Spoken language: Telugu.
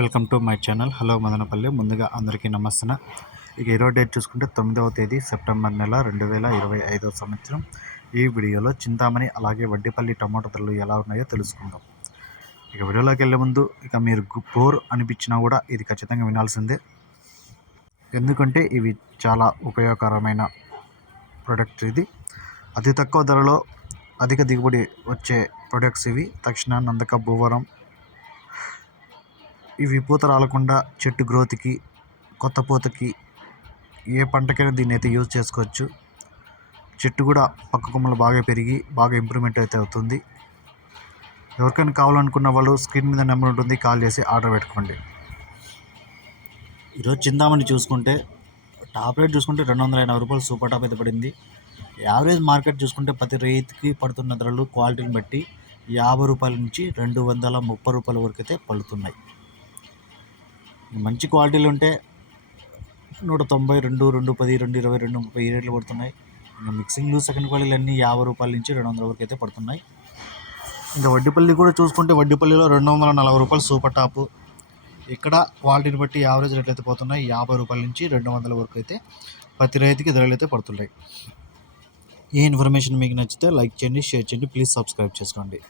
Welcome to my channel. Hello Madanapalle. ముందుగా అందరికీ నమస్తే ఇక ఈరోజు డేట్ చూసుకుంటే తొమ్మిదవ తేదీ సెప్టెంబర్ నెల రెండు వేల ఇరవై ఐదవ సంవత్సరం. ఈ వీడియోలో చింతామణి అలాగే వడ్డిపల్లి టమాటో ధరలు ఎలా ఉన్నాయో తెలుసుకుందాం. ఇక వీడియోలోకి వెళ్ళే ముందు ఇక మీరు గు- బోర్ అనిపించినా కూడా ఇది ఖచ్చితంగా వినాల్సిందే. ఎందుకంటే ఇవి చాలా ఉపయోగకరమైన ప్రొడక్ట్ ఇది. అతి తక్కువ ధరలో అధిక దిగుబడి వచ్చే ప్రొడక్ట్స్ ఇవి. తక్షణ నందక భూవరం ఇవి పూత రాలకుండా చెట్టు గ్రోత్కి కొత్త పూతకి ఏ పంటకైనా దీన్ని అయితే యూజ్ చేసుకోవచ్చు. చెట్టు కూడా పక్క కొమ్మలు బాగా పెరిగి బాగా ఇంప్రూవ్మెంట్ అయితే అవుతుంది. ఎవరికైనా కావాలనుకున్న వాళ్ళు స్క్రీన్ మీద నెంబర్ ఉంటుంది కాల్ చేసి ఆర్డర్ పెట్టుకోండి. ఈరోజు చిందామణి చూసుకుంటే టాప్ రేట్ చూసుకుంటే రెండు వందల ఎనభై రూపాయలు సూపర్ టాప్ అయితే పడింది. యావరేజ్ మార్కెట్ చూసుకుంటే ప్రతి రైతుకి పడుతున్న ధరలు క్వాలిటీని బట్టి యాభై రూపాయల నుంచి రెండు వందల ముప్పై రూపాయల వరకు అయితే పలుతున్నాయి మంచి క్వాలిటీలు ఉంటే నూట తొంభై రెండు రెండు పది రెండు ఇరవై రెండు ముప్పై ఈ రేట్లు పడుతున్నాయి. ఇంకా మిక్సింగ్ సెకండ్ క్వాలిటీలు అన్నీ యాభై రూపాయల నుంచి రెండు వందల వరకు అయితే పడుతున్నాయి. ఇంకా వడ్డీపల్లి కూడా చూసుకుంటే వడ్డీపల్లిలో రెండు వందల నలభై రూపాయలు సూపర్ టాప్. ఇక్కడ క్వాలిటీని బట్టి యావరేజ్ రేట్లు అయితే పోతున్నాయి. యాభై రూపాయల నుంచి రెండు వందల వరకు అయితే ప్రతి రైతుకి ధరలు అయితే పడుతున్నాయి. ఈ ఇన్ఫర్మేషన్ మీకు నచ్చితే లైక్ చేయండి షేర్ చేయండి. ప్లీజ్ సబ్స్క్రైబ్ చేసుకోండి.